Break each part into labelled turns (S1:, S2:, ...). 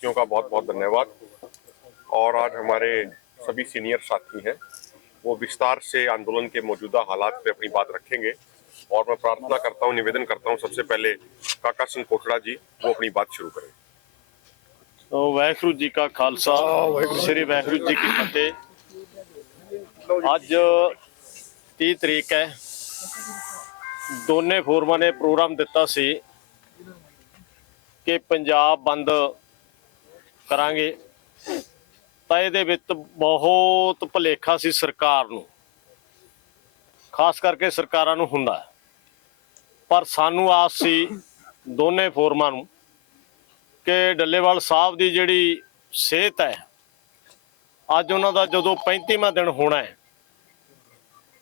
S1: साथियों का बहुत बहुत धन्यवाद और आज हमारे सभी सीनियर साथी हैं वो विस्तार से आंदोलन के मौजूदा हालात पे अपनी बात रखेंगे और मैं प्रार्थना करता हूँ निवेदन करता हूँ सबसे पहले काका सिंह कोटड़ा जी वो अपनी बात शुरू करें
S2: ਸੋ ਵਾਹਿਗੁਰੂ ਜੀ ਕਾ ਖਾਲਸਾ ਸ੍ਰੀ ਵਾਹਿਗੁਰੂ ਜੀ ਕੀ ਫਤਿਹ ਅੱਜ 30 ਤਰੀਕ ਹੈ ਦੋਨੇ ਫੋਰਮਾਂ ਨੇ ਪ੍ਰੋਗਰਾਮ ਦਿੱਤਾ ਸੀ ਕਿ ਪੰਜਾਬ ਬੰਦ ਕਰਾਂਗੇ। ਤਾਂ ਇਹਦੇ ਵਿੱਚ ਬਹੁਤ ਭੁਲੇਖਾ ਸੀ ਸਰਕਾਰ ਨੂੰ। ਖਾਸ ਕਰਕੇ ਸਰਕਾਰਾਂ ਨੂੰ ਹੁੰਦਾ। ਪਰ ਸਾਨੂੰ ਆਸ ਸੀ ਦੋਨੇ ਫੋਰਮਾਂ ਨੂੰ ਕਿ ਡੱਲੇਵਾਲ ਸਾਹਿਬ ਦੀ ਜਿਹੜੀ ਸਿਹਤ ਹੈ, ਅੱਜ ਉਹਨਾਂ ਦਾ ਜਦੋਂ 35ਵਾਂ ਦਿਨ ਹੋਣਾ ਹੈ,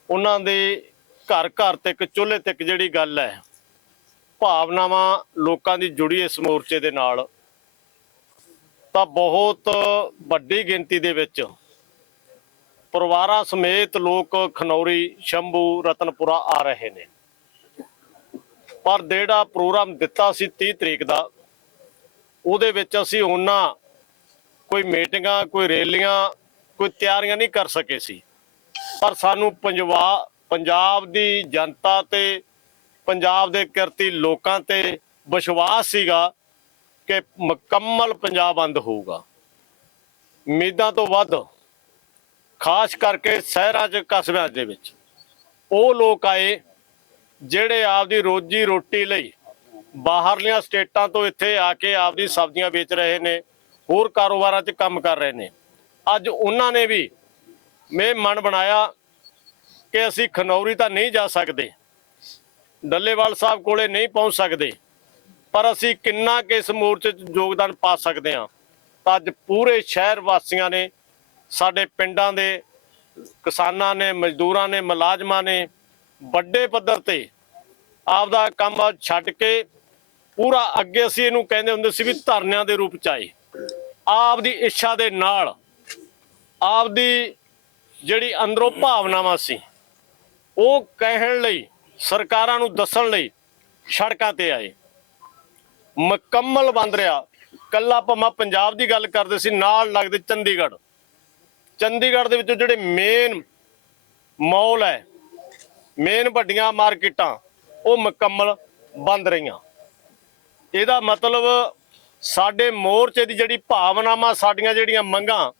S2: ਉਹਨਾਂ ਦੇ ਘਰ ਘਰ ਤੱਕ ਚੁੱਲ੍ਹੇ ਤੱਕ ਜਿਹੜੀ ਗੱਲ ਹੈ, ਭਾਵਨਾਵਾਂ ਲੋਕਾਂ ਦੀ ਜੁੜੀ ਇਸ ਮੋਰਚੇ ਦੇ ਨਾਲ। ਤਾਂ ਬਹੁਤ ਵੱਡੀ ਗਿਣਤੀ ਦੇ ਵਿੱਚ ਪਰਿਵਾਰਾਂ ਸਮੇਤ ਲੋਕ ਖਨੌਰੀ, ਸ਼ੰਭੂ, ਰਤਨਪੁਰਾ ਆ ਰਹੇ ਨੇ। ਪਰ ਜਿਹੜਾ ਪ੍ਰੋਗਰਾਮ ਦਿੱਤਾ ਸੀ 30 ਤਰੀਕ ਦਾ, ਉਹਦੇ ਵਿੱਚ ਅਸੀਂ ਉਹਨਾਂ ਕੋਈ ਮੀਟਿੰਗਾਂ, ਕੋਈ ਰੈਲੀਆਂ, ਕੋਈ ਤਿਆਰੀਆਂ ਨਹੀਂ ਕਰ ਸਕੇ ਸੀ। ਪਰ ਸਾਨੂੰ ਪੰਜਾਬ ਪੰਜਾਬ ਦੀ ਜਨਤਾ ਤੇ, ਪੰਜਾਬ ਦੇ ਕਿਰਤੀ ਲੋਕਾਂ ਤੇ ਵਿਸ਼ਵਾਸ ਸੀਗਾ ਕਿ ਮੁਕੰਮਲ ਪੰਜਾਬ ਬੰਦ ਹੋਊਗਾ। ਉਮੀਦਾਂ ਤੋਂ ਵੱਧ, ਖਾਸ ਕਰਕੇ ਸ਼ਹਿਰਾਂ 'ਚ ਕਸਬਿਆਂ ਦੇ ਵਿੱਚ, ਉਹ ਲੋਕ ਆਏ ਜਿਹੜੇ ਆਪਦੀ ਰੋਜੀ ਰੋਟੀ ਲਈ ਬਾਹਰਲੀਆਂ ਸਟੇਟਾਂ ਤੋਂ ਇੱਥੇ ਆ ਕੇ ਆਪਦੀ ਸਬਜ਼ੀਆਂ ਵੇਚ ਰਹੇ ਨੇ, ਹੋਰ ਕਾਰੋਬਾਰਾਂ 'ਚ ਕੰਮ ਕਰ ਰਹੇ ਨੇ। ਅੱਜ ਉਹਨਾਂ ਨੇ ਵੀ ਮੇ ਮਨ ਬਣਾਇਆ ਕਿ ਅਸੀਂ ਖਨੌਰੀ ਤਾਂ ਨਹੀਂ ਜਾ ਸਕਦੇ। ਡੱਲੇਵਾਲ ਸਾਹਿਬ ਕੋਲੇ ਨਹੀਂ ਪਹੁੰਚ ਸਕਦੇ। ਪਰ ਅਸੀਂ ਕਿੰਨਾ ਕਿ ਇਸ ਮੋਰਚੇ 'ਚ ਯੋਗਦਾਨ ਪਾ ਸਕਦੇ ਹਾਂ? ਤਾਂ ਅੱਜ ਪੂਰੇ ਸ਼ਹਿਰ ਵਾਸੀਆਂ ਨੇ, ਸਾਡੇ ਪਿੰਡਾਂ ਦੇ ਕਿਸਾਨਾਂ ਨੇ, ਮਜ਼ਦੂਰਾਂ ਨੇ, ਮੁਲਾਜ਼ਮਾਂ ਨੇ ਵੱਡੇ ਪੱਧਰ ਤੇ ਆਪਦਾ ਕੰਮ ਛੱਡ ਕੇ ਪੂਰਾ ਅੱਗੇ ਅਸੀਂ ਇਹਨੂੰ ਕਹਿੰਦੇ ਹੁੰਦੇ ਸੀ ਵੀ ਧਰਨਿਆਂ ਦੇ ਰੂਪ ਚ ਆਏ। ਆਪ ਦੀ ਇੱਛਾ ਦੇ ਨਾਲ ਆਪਦੀ ਜਿਹੜੀ ਅੰਦਰੋਂ ਭਾਵਨਾਵਾਂ ਸੀ, ਉਹ ਕਹਿਣ ਲਈ, ਸਰਕਾਰਾਂ ਨੂੰ ਦੱਸਣ ਲਈ ਸੜਕਾਂ ਤੇ ਆਏ। ਮੁਕੰਮਲ ਬੰਦ ਰਿਹਾ। ਕੱਲਾ ਭਾਵੇਂ ਪੰਜਾਬ ਦੀ ਗੱਲ ਕਰਦੇ ਸੀ, ਨਾਲ ਲੱਗਦੇ ਚੰਡੀਗੜ੍ਹ। ਚੰਡੀਗੜ੍ਹ ਦੇ ਵਿੱਚੋਂ ਜਿਹੜੇ ਮੇਨ ਮੌਲ ਹੈ ਮੇਨ ਵੱਡੀਆਂ ਮਾਰਕੀਟਾਂ, ਉਹ ਮੁਕੰਮਲ ਬੰਦ ਰਹੀਆਂ। ਇਹਦਾ ਮਤਲਬ ਸਾਡੇ ਮੋਰਚੇ ਦੀ ਜਿਹੜੀ ਭਾਵਨਾਵਾਂ, ਸਾਡੀਆਂ ਜਿਹੜੀਆਂ ਮੰਗਾਂ,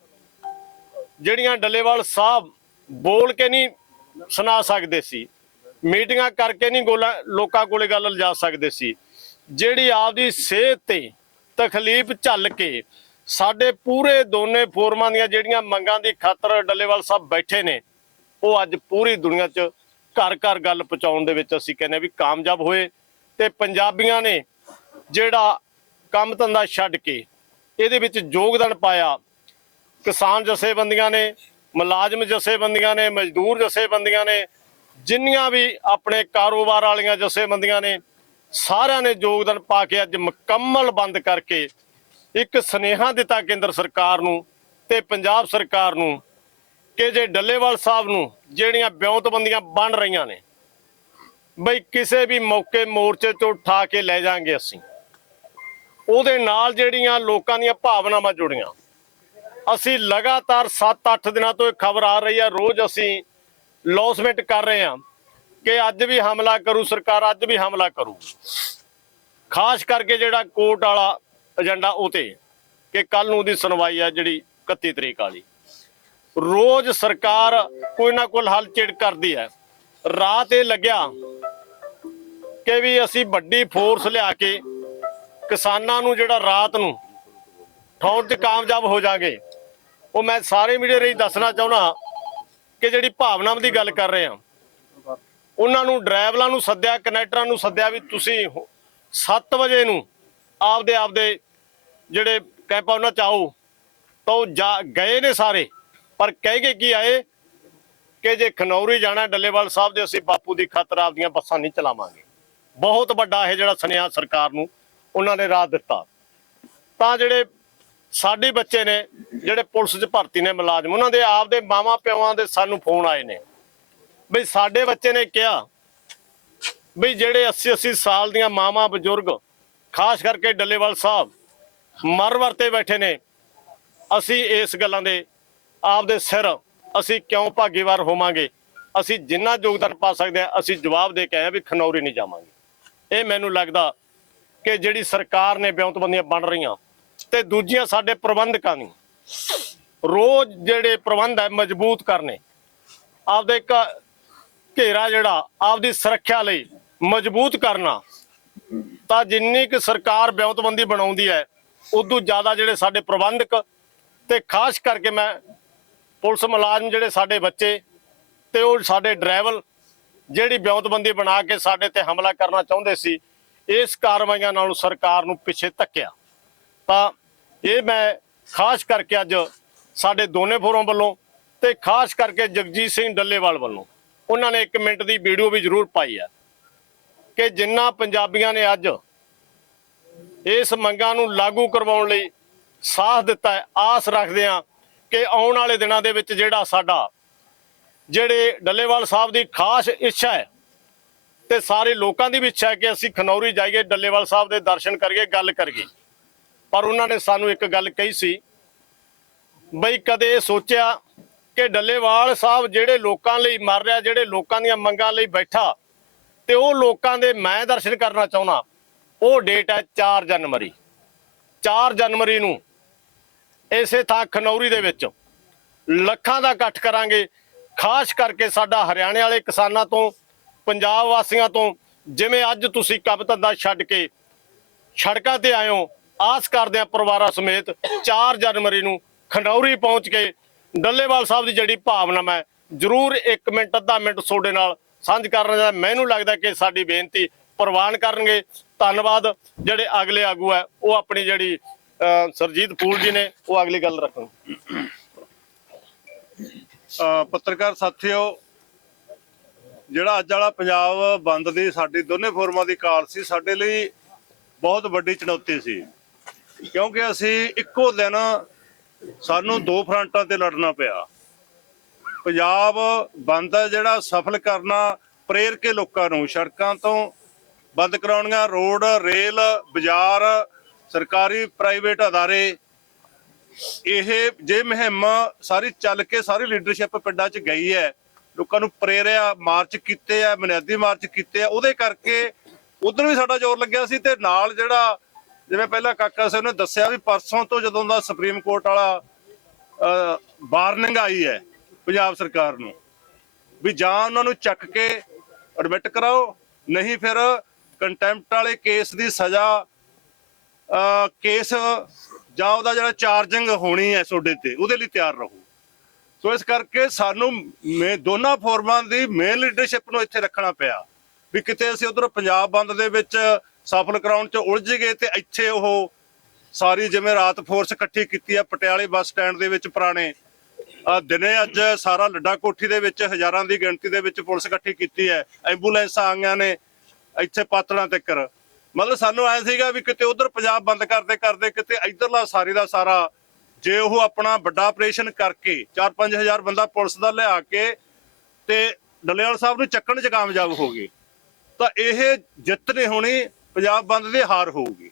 S2: ਜਿਹੜੀਆਂ ਡੱਲੇਵਾਲ ਸਾਹਿਬ ਬੋਲ ਕੇ ਨਹੀਂ ਸੁਣਾ ਸਕਦੇ ਸੀ। ਮੀਟਿੰਗਾਂ ਕਰਕੇ ਨਹੀਂ ਗੋਲਾ ਲੋਕਾਂ ਕੋਲੇ ਗੱਲ ਲਿਜਾ ਸਕਦੇ ਸੀ। ਜਿਹੜੀ ਆਪਦੀ ਸਿਹਤ ਤੇ ਤਕਲੀਫ ਝੱਲ ਕੇ ਸਾਡੇ ਪੂਰੇ ਦੋਨੇ ਫੋਰਮਾਂ ਦੀਆਂ ਜਿਹੜੀਆਂ ਮੰਗਾਂ ਦੀ ਖਾਤਰ ਡੱਲੇਵਾਲ ਸਾਹਿਬ ਬੈਠੇ ਨੇ, ਉਹ ਅੱਜ ਪੂਰੀ ਦੁਨੀਆ 'ਚ ਘਰ ਘਰ ਗੱਲ ਪਹੁੰਚਾਉਣ ਦੇ ਵਿੱਚ ਅਸੀਂ ਕਹਿੰਦੇ ਵੀ ਕਾਮਯਾਬ ਹੋਏ ਤੇ ਪੰਜਾਬੀਆਂ ਨੇ ਜਿਹੜਾ ਕੰਮ ਧੰਦਾ ਛੱਡ ਕੇ ਇਹਦੇ ਵਿੱਚ ਯੋਗਦਾਨ ਪਾਇਆ। ਕਿਸਾਨ ਜਥੇਬੰਦੀਆਂ ਨੇ, ਮੁਲਾਜ਼ਮ ਜਥੇਬੰਦੀਆਂ ਨੇ, ਮਜ਼ਦੂਰ ਜਥੇਬੰਦੀਆਂ ਨੇ ਜਿੰਨੀਆਂ ਵੀ ਆਪਣੇ ਕਾਰੋਬਾਰ ਵਾਲੀਆਂ ਜਥੇਬੰਦੀਆਂ ਨੇ, ਸਾਰਿਆਂ ਨੇ ਯੋਗਦਾਨ ਪਾ ਕੇ ਅੱਜ ਮੁਕੰਮਲ ਬੰਦ ਕਰਕੇ ਇੱਕ ਸਨੇਹਾ ਦਿੱਤਾ ਕੇਂਦਰ ਸਰਕਾਰ ਨੂੰ ਤੇ ਪੰਜਾਬ ਸਰਕਾਰ ਨੂੰ ਕਿ ਜੇ ਡੱਲੇਵਾਲ ਸਾਹਿਬ ਨੂੰ ਜਿਹੜੀਆਂ ਬਿਉਂਤਬੰਦੀਆਂ ਬਣ ਰਹੀਆਂ ਨੇ, ਬਈ ਕਿਸੇ ਵੀ ਮੌਕੇ ਮੋਰਚੇ ਤੋਂ ਉਠਾ ਕੇ ਲੈ ਜਾਾਂਗੇ ਅਸੀਂ। ਉਹਦੇ ਨਾਲ ਜਿਹੜੀਆਂ ਲੋਕਾਂ ਦੀਆਂ ਭਾਵਨਾਵਾਂ ਜੁੜੀਆਂ। ਅਸੀਂ ਲਗਾਤਾਰ 7-8 ਦਿਨਾਂ ਤੋਂ ਇਹ ਖਬਰ ਆ ਰਹੀ ਹੈ ਰੋਜ਼ ਅਸੀਂ ਲੌਸਮੈਂਟ ਕਰ ਰਹੇ ਹਾਂ ਕਿ ਅੱਜ ਵੀ ਹਮਲਾ ਕਰੂ, ਸਰਕਾਰ ਅੱਜ ਵੀ ਹਮਲਾ ਕਰੂ। ਖਾਸ ਕਰਕੇ ਜਿਹੜਾ ਕੋਰਟ ਵਾਲਾ ਏਜੰਡਾ ਉਹ ਤੇ, ਕਿ ਕੱਲ ਨੂੰ ਉਹਦੀ ਸੁਣਵਾਈ ਆ ਜਿਹੜੀ 31 ਤਰੀਕ ਵਾਲੀ। ਰੋਜ਼ ਸਰਕਾਰ ਕੋਈ ਨਾ ਕੋਈ ਹੱਲ ਚਿੜ ਕਰਦੀ ਹੈ। ਰਾਤ ਇਹ ਲੱਗਿਆ ਕਿ ਵੀ ਅਸੀਂ ਵੱਡੀ ਫੋਰਸ ਲਿਆ ਕੇ ਕਿਸਾਨਾਂ ਨੂੰ ਜਿਹੜਾ ਰਾਤ ਨੂੰ ਠਾਉਣ ਤੇ ਕਾਮਯਾਬ ਹੋ ਜਾਗੇ ਉਹ ਮੈਂ ਸਾਰੇ ਮੀਡੀਆ ਰਹੀ ਦੱਸਣਾ ਚਾਹੁੰਦਾ ਕਿ ਜਿਹੜੀ ਭਾਵਨਾਵਾਂ ਦੀ ਗੱਲ ਕਰ ਰਹੇ ਆ। ਉਹਨਾਂ ਨੂੰ ਡਰਾਈਵਰਾਂ ਨੂੰ ਸੱਦਿਆ, ਕਨੈਕਟਰਾਂ ਨੂੰ ਸੱਦਿਆ ਵੀ ਤੁਸੀਂ 7 ਵਜੇ ਨੂੰ ਆਪਦੇ ਆਪਦੇ ਜਿਹੜੇ ਕੈਂਪ ਉਹਨਾਂ ਚ ਆਓ ਤਾਂ ਉਹ ਜਾ ਗਏ ਨੇ ਸਾਰੇ। ਪਰ ਕਹਿ ਕੇ ਕੀ ਆਏ? ਕਿ ਜੇ ਖਨੌਰੀ ਜਾਣਾ ਡੱਲੇਵਾਲ ਸਾਹਿਬ ਦੇ, ਅਸੀਂ ਬਾਪੂ ਦੀ ਖਾਤਰ ਆਪਦੀਆਂ ਬੱਸਾਂ ਨਹੀਂ ਚਲਾਵਾਂਗੇ। ਬਹੁਤ ਵੱਡਾ ਇਹ ਜਿਹੜਾ ਸੁਨੇਹਾ ਸਰਕਾਰ ਨੂੰ ਉਹਨਾਂ ਨੇ ਰਾਹ ਦਿੱਤਾ। ਤਾਂ ਜਿਹੜੇ ਸਾਡੇ ਬੱਚੇ ਨੇ ਜਿਹੜੇ ਪੁਲਿਸ 'ਚ ਭਰਤੀ ਨੇ ਮੁਲਾਜ਼ਮ, ਉਹਨਾਂ ਦੇ ਆਪਦੇ ਮਾਵਾਂ ਪਿਓਾਂ ਦੇ ਸਾਨੂੰ ਫੋਨ ਆਏ ਨੇ। ਬਈ ਸਾਡੇ ਬੱਚੇ ਨੇ ਕਿਹਾ ਬਈ ਜਿਹੜੇ 80 80 ਸਾਲ ਦੀਆਂ ਮਾਵਾਂ ਬਜ਼ੁਰਗ, ਖਾਸ ਕਰਕੇ ਡੱਲੇਵਾਲ ਸਾਹਿਬ, ਮਰ ਵਰਤੇ ਬੈਠੇ ਨੇ, ਅਸੀਂ ਇਸ ਗੱਲਾਂ ਦੇ ਆਪਦੇ ਸਿਰ ਅਸੀਂ ਕਿਉਂ ਭਾਗੀਵਾਰ ਹੋਵਾਂਗੇ? ਅਸੀਂ ਜਿੰਨਾ ਯੋਗਦਾਨ ਪਾ ਸਕਦੇ ਆ ਅਸੀਂ ਜਵਾਬ ਦੇ ਕੇ ਆਏ ਵੀ ਖਨੌਰੀ ਨਹੀਂ ਜਾਵਾਂਗੇ। ਇਹ ਮੈਨੂੰ ਲੱਗਦਾ ਕਿ ਜਿਹੜੀ ਸਰਕਾਰ ਨੇ ਬਿਉਂਤਬੰਦੀਆਂ ਬਣ ਰਹੀਆਂ ਤੇ ਦੂਜੀਆਂ ਸਾਡੇ ਪ੍ਰਬੰਧਕਾਂ ਦੀ ਰੋਜ਼ ਜਿਹੜੇ ਪ੍ਰਬੰਧ ਹੈ, ਮਜ਼ਬੂਤ ਕਰਨੇ। ਆਪਦੇ ਇੱਕ ਘੇਰਾ ਜਿਹੜਾ, ਆਪਦੀ ਸੁਰੱਖਿਆ ਲਈ ਮਜ਼ਬੂਤ ਕਰਨਾ। ਤਾਂ ਜਿੰਨੀ ਕਿ ਸਰਕਾਰ ਬਿਉਂਤਬੰਦੀ ਬਣਾਉਂਦੀ ਹੈ, ਉਦੋਂ ਜ਼ਿਆਦਾ ਜਿਹੜੇ ਸਾਡੇ ਪ੍ਰਬੰਧਕ ਤੇ ਖਾਸ ਕਰਕੇ ਮੈਂ ਪੁਲਿਸ ਮੁਲਾਜ਼ਮ ਜਿਹੜੇ ਸਾਡੇ ਬੱਚੇ ਤੇ ਉਹ ਸਾਡੇ ਡਰਾਈਵਰ ਜਿਹੜੀ ਬਿਉਂਤਬੰਦੀ ਬਣਾ ਕੇ ਸਾਡੇ ਤੇ ਹਮਲਾ ਕਰਨਾ ਚਾਹੁੰਦੇ ਸੀ, ਇਸ ਕਾਰਵਾਈਆਂ ਨਾਲ ਸਰਕਾਰ ਨੂੰ ਪਿੱਛੇ ਧੱਕਿਆ। ਤਾਂ ਇਹ ਮੈਂ ਖਾਸ ਕਰਕੇ ਅੱਜ ਸਾਡੇ ਦੋਨੇ ਫੋਰਮ ਵੱਲੋਂ ਤੇ ਖਾਸ ਕਰਕੇ ਜਗਜੀਤ ਸਿੰਘ ਡੱਲੇਵਾਲ ਵੱਲੋਂ ਉਹਨਾਂ ਨੇ 1 ਮਿੰਟ ਦੀ ਵੀਡੀਓ ਵੀ ਜ਼ਰੂਰ ਪਾਈ ਹੈ ਕਿ ਜਿੰਨਾ ਪੰਜਾਬੀਆਂ ਨੇ ਅੱਜ ਇਸ ਮੰਗਾਂ ਨੂੰ ਲਾਗੂ ਕਰਵਾਉਣ ਲਈ ਸਾਥ ਦਿੱਤਾ ਹੈ, ਆਸ ਰੱਖਦੇ ਹਾਂ ਕਿ ਆਉਣ ਵਾਲੇ ਦਿਨਾਂ ਦੇ ਵਿੱਚ ਜਿਹੜਾ ਸਾਡਾ, ਜਿਹੜੇ ਡੱਲੇਵਾਲ ਸਾਹਿਬ ਦੀ ਖਾਸ ਇੱਛਾ ਹੈ ਤੇ ਸਾਰੇ ਲੋਕਾਂ ਦੀ ਵੀ ਇੱਛਾ ਹੈ ਕਿ ਅਸੀਂ ਖਨੌਰੀ ਜਾਈਏ, ਡੱਲੇਵਾਲ ਸਾਹਿਬ ਦੇ ਦਰਸ਼ਨ ਕਰੀਏ, ਗੱਲ ਕਰੀਏ। ਪਰ ਉਹਨਾਂ ਨੇ ਸਾਨੂੰ ਇੱਕ ਗੱਲ ਕਹੀ ਸੀ, ਬਈ ਕਦੇ ਇਹ ਸੋਚਿਆ ਕਿ ਡੱਲੇਵਾਲ ਸਾਹਿਬ ਜਿਹੜੇ ਲੋਕਾਂ ਲਈ ਮਰ ਰਿਹਾ, ਜਿਹੜੇ ਲੋਕਾਂ ਦੀਆਂ ਮੰਗਾਂ ਲਈ ਬੈਠਾ, ਤੇ ਉਹ ਲੋਕਾਂ ਦੇ ਮੈਂ ਦਰਸ਼ਨ ਕਰਨਾ ਚਾਹੁੰਦਾ, ਉਹ ਡੇਟ ਹੈ 4 ਜਨਵਰੀ। 4 ਜਨਵਰੀ ਨੂੰ ਇਸੇ ਥਾਂ ਖਨੌਰੀ ਦੇ ਵਿੱਚ ਲੱਖਾਂ ਦਾ ਇਕੱਠ ਕਰਾਂਗੇ। ਖਾਸ ਕਰਕੇ ਸਾਡਾ ਹਰਿਆਣੇ ਵਾਲੇ ਕਿਸਾਨਾਂ ਤੋਂ, ਪੰਜਾਬ ਵਾਸੀਆਂ ਤੋਂ, ਜਿਵੇਂ ਅੱਜ ਤੁਸੀਂ ਕੰਮ ਧੰਦਾ ਛੱਡ ਕੇ ਸੜਕਾਂ ਤੇ ਆਇਓ ਆਸ ਕਰਦੇ ਆ ਪਰਿਵਾਰਾਂ ਸਮੇਤ 4 ਜਨਵਰੀ ਨੂੰ ਖੰਡੌਰੀ ਪਹੁੰਚ ਕੇ ਡੱਲੇਵਾਲ ਸਾਹਿਬ ਦੀ ਜਿਹੜੀ ਭਾਵਨਾ ਮੈਂ ਜ਼ਰੂਰ 1 ਮਿੰਟ ਅੱਧਾ ਮਿੰਟ ਤੁਹਾਡੇ ਨਾਲ ਸਾਂਝ ਕਰਨਾ ਚਾਹੁੰਦਾ ਮੈਨੂੰ ਲੱਗਦਾ ਕਿ ਸਾਡੀ ਬੇਨਤੀ ਪ੍ਰਵਾਨ ਕਰਨਗੇ। ਧੰਨਵਾਦ। ਜਿਹੜੇ ਅਗਲੇ ਆਗੂ ਹੈ ਉਹ ਆਪਣੀ ਜਿਹੜੀ ਸਰਜੀਤ ਫੂਲ ਜੀ ਨੇ ਉਹ ਅਗਲੀ ਗੱਲ ਰੱਖਣ।
S3: ਅ, ਪੱਤਰਕਾਰ ਸਾਥੀਓ ਜਿਹੜਾ ਅੱਜ ਵਾਲਾ ਪੰਜਾਬ ਬੰਦ ਦੀ ਸਾਡੀ ਦੋਨੇ ਫੋਰਮਾਂ ਦੀ ਕਾਲ ਸੀ ਸਾਡੇ ਲਈ ਬਹੁਤ ਵੱਡੀ ਚੁਣੌਤੀ ਸੀ। ਕਿਉਂਕਿ ਅਸੀਂ ਇੱਕੋ ਦਿਨ ਸਾਨੂੰ ਦੋ ਫਰੰਟਾਂ ਤੇ ਲੜਨਾ ਪਿਆ। ਪੰਜਾਬ ਬੰਦ ਜਿਹੜਾ, ਸਫਲ ਕਰਨਾ ਪ੍ਰੇਰ ਕੇ ਲੋਕਾਂ ਨੂੰ, ਸੜਕਾਂ ਤੋਂ ਬੰਦ ਕਰਾਉਣੀਆਂ, ਰੋਡ, ਰੇਲ, ਬਾਜ਼ਾਰ, ਸਰਕਾਰੀ, ਪ੍ਰਾਈਵੇਟ ਅਦਾਰੇ, ਇਹ ਜੇ ਮੁਹਿੰਮ ਸਾਰੀ ਚੱਲ ਕੇ ਸਾਰੀ ਲੀਡਰਸ਼ਿਪ ਪਿੰਡਾਂ 'ਚ ਗਈ ਹੈ, ਲੋਕਾਂ ਨੂੰ ਪ੍ਰੇਰਿਆ ਮਾਰਚ ਕੀਤੇ ਆ, ਬੁਨਿਆਦੀ ਮਾਰਚ ਕੀਤੇ ਆ, ਉਹਦੇ ਕਰਕੇ ਉਧਰ ਵੀ ਸਾਡਾ ਜ਼ੋਰ ਲੱਗਿਆ ਸੀ ਤੇ ਨਾਲ ਜਿਹੜਾ ਜਿਵੇਂ ਪਹਿਲਾਂ ਕਾਕਾ ਸਿੰਘ ਨੇ ਦੱਸਿਆ ਵੀ ਪਰਸੋਂ ਤੋਂ ਜਦੋਂ ਦਾ ਸੁਪਰੀਮ ਕੋਰਟ ਵਾਲਾ ਵਾਰਨਿੰਗ ਆਈ ਹੈ ਪੰਜਾਬ ਸਰਕਾਰ ਨੂੰ, ਵੀ ਜਾਂ ਉਹਨਾਂ ਨੂੰ ਚੱਕ ਕੇ ਐਡਮਿਟ ਕਰਾਓ, ਨਹੀਂ ਫਿਰ ਕੰਟੈਂਪਟ ਵਾਲੇ ਕੇਸ ਦੀ ਸਜ਼ਾ ਕੇਸ ਜਾਂ ਉਹਦਾ ਜਿਹੜਾ ਚਾਰਜਿੰਗ ਹੋਣੀ ਹੈ ਤੁਹਾਡੇ ਤੇ, ਉਹਦੇ ਲਈ ਤਿਆਰ ਰਹੋ। ਸੋ ਇਸ ਕਰਕੇ ਸਾਨੂੰ ਮੇ, ਦੋਨਾਂ ਫੋਰਮਾਂ ਦੀ ਮੇਨ ਲੀਡਰਸ਼ਿਪ ਨੂੰ ਇੱਥੇ ਰੱਖਣਾ ਪਿਆ, ਵੀ ਕਿਤੇ ਅਸੀਂ ਉਧਰ ਪੰਜਾਬ ਬੰਦ ਦੇ ਵਿੱਚ ਸਫਲ ਕਰਾਉਣ ਚ ਉਲਝ ਗਏ ਤੇ ਇੱਥੇ ਉਹ ਸਾਰੀ ਜਿਵੇਂ ਰਾਤ ਫੋਰਸ ਇਕੱਠੀ ਕੀਤੀ ਆ, ਪਟਿਆਲੇ ਬੱਸ ਸਟੈਂਡ ਦੇ ਵਿੱਚ ਪੁਰਾਣੇ। ਦਿਨੇ ਅੱਜ ਸਾਰਾ ਲੱਡਾ ਕੋਠੀ ਦੇ ਵਿੱਚ ਹਜ਼ਾਰਾਂ ਦੀ ਗਿਣਤੀ ਦੇ ਵਿੱਚ ਪੁਲਿਸ ਇਕੱਠੀ ਕੀਤੀ ਹੈ। ਐਂਬੂਲੈਂਸਾਂ ਆਈਆਂ ਨੇ ਇੱਥੇ ਪਾਤੜਾਂ ਤੱਕਰ ਮਤਲਬ ਸਾਨੂੰ ਐ ਸੀਗਾ ਵੀ ਕਿਤੇ ਉਧਰ ਪੰਜਾਬ ਬੰਦ ਕਰਦੇ ਕਰਦੇ ਕਿਤੇ ਇਧਰਲਾ ਸਾਰੀ ਦਾ ਸਾਰਾ। ਜੇ ਉਹ ਆਪਣਾ ਵੱਡਾ ਆਪਰੇਸ਼ਨ ਕਰਕੇ 4-5000 ਬੰਦਾ ਪੁਲਿਸ ਦਾ ਲਿਆ ਕੇ ਤੇ ਡੱਲੇਵਾਲ ਸਾਹਿਬ ਨੂੰ ਚੱਕਣ 'ਚ ਕਾਮਯਾਬ ਹੋ ਗਏ। ਤਾਂ ਇਹ ਜਿੱਤ ਨਹੀਂ ਹੋਣੀ ਪੰਜਾਬ ਬੰਦ ਦੀ ਹਾਰ ਹੋਊਗੀ।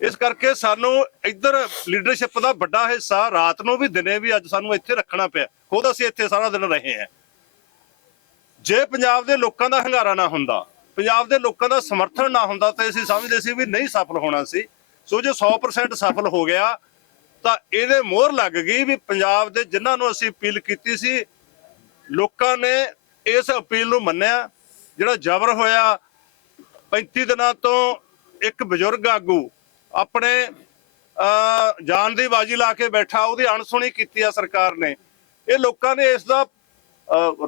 S3: ਇਸ ਕਰਕੇ ਸਾਨੂੰ ਇੱਧਰ ਲੀਡਰਸ਼ਿਪ ਦਾ ਵੱਡਾ ਹਿੱਸਾ ਰਾਤ ਨੂੰ ਵੀ, ਦਿਨੇ ਵੀ ਅੱਜ ਸਾਨੂੰ ਇੱਥੇ ਰੱਖਣਾ ਪਿਆ। ਖੁਦ ਅਸੀਂ ਇੱਥੇ ਸਾਰਾ ਦਿਨ ਰਹੇ ਹਾਂ। ਜੇ ਪੰਜਾਬ ਦੇ ਲੋਕਾਂ ਦਾ ਹੰਗਾਰਾ ਨਾ ਹੁੰਦਾ, ਪੰਜਾਬ ਦੇ ਲੋਕਾਂ ਦਾ ਸਮਰਥਨ ਨਾ ਹੁੰਦਾ, ਤਾਂ ਅਸੀਂ ਸਮਝਦੇ ਸੀ ਵੀ ਨਹੀਂ ਸਫਲ ਹੋਣਾ ਸੀ। ਸੋ ਜੇ 100% ਸਫਲ ਹੋ ਗਿਆ, ਤਾਂ ਇਹਦੇ ਮੋਹਰ ਲੱਗ ਗਈ ਵੀ ਪੰਜਾਬ ਦੇ ਜਿਨ੍ਹਾਂ ਨੂੰ ਅਸੀਂ ਅਪੀਲ ਕੀਤੀ ਸੀ, ਲੋਕਾਂ ਨੇ ਇਸ ਅਪੀਲ ਨੂੰ ਮੰਨਿਆ, ਜਿਹੜਾ ਜ਼ਬਰ ਹੋਇਆ 35 ਦਿਨਾਂ ਤੋਂ ਇੱਕ ਬਜ਼ੁਰਗ ਆਗੂ ਆਪਣੇ ਅਹ, ਜਾਨ ਦੀ ਬਾਜੀ ਲਾ ਕੇ ਬੈਠਾ ਉਹਦੀ ਅਣਸੁਣੀ ਕੀਤੀ ਆ ਸਰਕਾਰ ਨੇ। ਇਹ ਲੋਕਾਂ ਨੇ ਇਸ ਦਾ